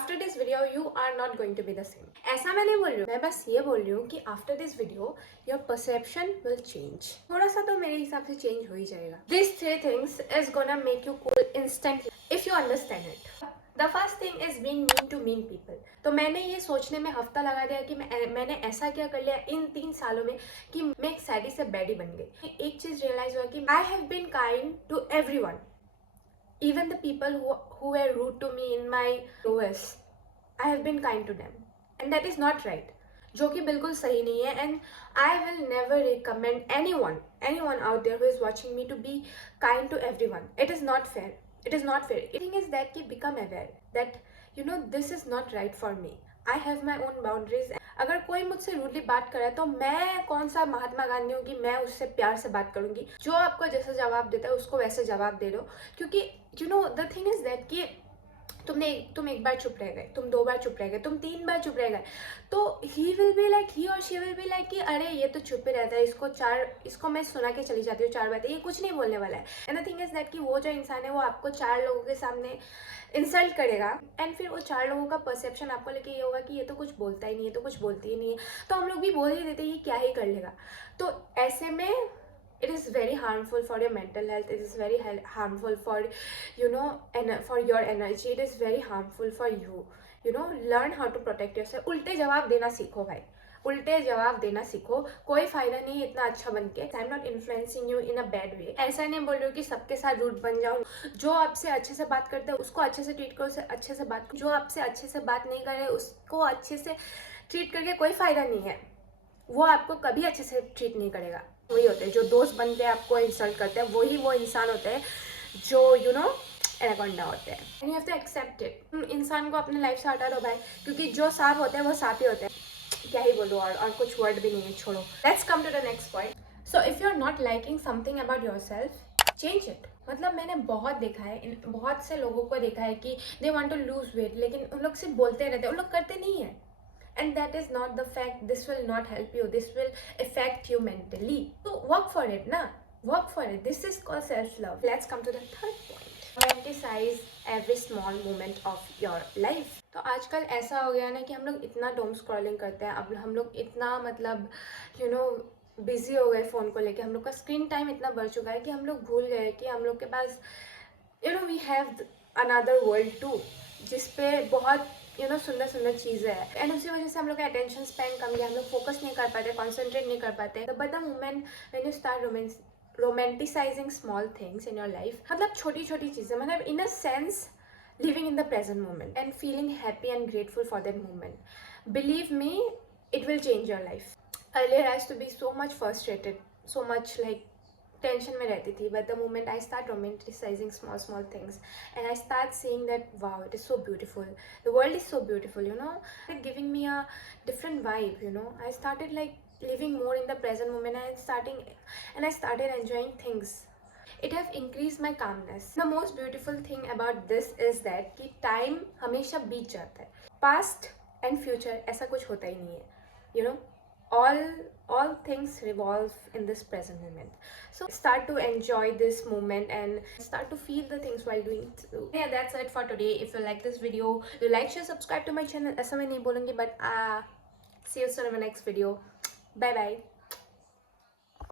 After this video you are not going to be the same. ऐसा मैं नहीं बोल रही हूँ, मैं बस ये बोल रही हूँ कि after this video your perception will change. थोड़ा सा तो मेरे हिसाब से चेंज हो ही जाएगा। This 3 things is gonna make you cool instantly if you understand it. The first thing is being mean to mean people. तो मैंने ये सोचने में हफ्ता लगा दिया कि मैंने ऐसा क्या कर लिया इन 3 सालों में कि मैं एक सैडी से बैडी बन गई। एक चीज रियलाइज हुआ कि I have been kind to everyone, even the people who were rude to me in my OS, I have been kind to them, and that is not right, जो कि बिल्कुल सही नहीं है। And I will never recommend anyone out there who is watching me to be kind to everyone. It is not fair. It is not fair. The thing is that कि become aware that this is not right for me. I have my own boundaries. अगर कोई मुझसे rudely बात करे तो मैं कौन सा महात्मा गांधी हूँ कि मैं उससे प्यार से बात करूंगी। जो आपको जैसा जवाब देता है उसको वैसे जवाब दे दो, क्योंकि द थिंग इज दैट कि तुम एक बार चुप रह गए, तुम 2 बार चुप रह गए, तुम 3 बार चुप रह गए, तो ही और शी विल बी लाइक कि अरे ये तो चुप ही रहता है, इसको मैं सुना के चली जाती हूँ 4 बातें, ये कुछ नहीं बोलने वाला है। And the thing is that कि वो जो इंसान है वो आपको 4 लोगों के सामने इंसल्ट करेगा, एंड फिर वो 4 लोगों का परसेप्शन आपको लेके ये होगा कि ये तो कुछ बोलता ही नहीं है, तो कुछ बोलती ही नहीं है, तो हम लोग भी बोल ही देते हैं ये क्या ही कर लेगा। तो ऐसे में it is very harmful for your mental health, it is very harmful for for your energy, it is very harmful for you learn how to protect yourself। उल्टे जवाब देना सीखो भाई, उल्टे जवाब देना सीखो, कोई फायदा नहीं इतना अच्छा बन के। I am not influencing you in a bad way. ऐसा नहीं बोल रही हूँ कि सबके साथ रूड बन जाओ। जो आपसे अच्छे से बात करते हैं उसको अच्छे से ट्रीट करो, उसे अच्छे से बात करो। जो आपसे अच्छे से बात नहीं करे उसको अच्छे से ट्रीट करके कोई फायदा नहीं है, वो आपको कभी अच्छे से ट्रीट नहीं करेगा। वही होते हैं जो दोस्त बनते हैं आपको इंसल्ट करते हैं, वही वो इंसान होते हैं जो एनाकोंडा होते हैं। And you have to accept it. इंसान को अपने लाइफ से हटा दो भाई, क्योंकि जो सांप होते हैं वो सांप ही होते हैं। क्या ही बोलूँ, और कुछ वर्ड भी नहीं है, छोड़ो। Let's come to the next point. So if you are not liking something about yourself, change it. मतलब मैंने बहुत देखा है, बहुत से लोगों को देखा है कि they want to lose weight, लेकिन उन लोग सिर्फ बोलते रहते हैं, उन लोग करते नहीं है। And that is not the fact. This will not help you. This will affect you mentally. So work for it, na? Work for it. This is called self-love. Let's come to the third point. Romanticize every small moment of your life. तो आजकल ऐसा हो गया ना कि हम लोग इतना डोम स्क्रॉलिंग करते हैं, अब हम लोग इतना बिजी हो गए फ़ोन को लेके, हम लोग का स्क्रीन टाइम इतना बढ़ चुका है कि हम लोग भूल गए कि हम लोग के पास we have another world too, जिसपे बहुत सुंदर सुंदर चीज़ें हैं। एंड उसी वजह से हम लोग का अटेंशन स्पैन कम गया, हम लोग फोकस नहीं कर पाते, कॉन्सेंट्रेट नहीं कर पाते। But the moment when you start romanticizing small things in your life, मतलब छोटी छोटी चीज़ें, मतलब in a sense living in the present moment and feeling happy and grateful for that moment, believe me, it will change your life. Earlier I used to be so much frustrated, so much like tension में रहती थी, but the moment I start romanticizing small small things and I start seeing that wow it is so beautiful, the world is so beautiful, it giving me a different vibe, I started like living more in the present moment and I started enjoying things. It have increased my calmness. The most beautiful thing about this is that कि time हमेशा बीत जाता है, past and future ऐसा कुछ होता ही नहीं है, all things revolve in this present moment. So start to enjoy this moment and start to feel the things while doing it. So yeah, that's it for today. If you like this video, you like, share, subscribe to my channel. ऐसा मैं नहीं बोलूँगी, but see you soon in my next video. Bye bye.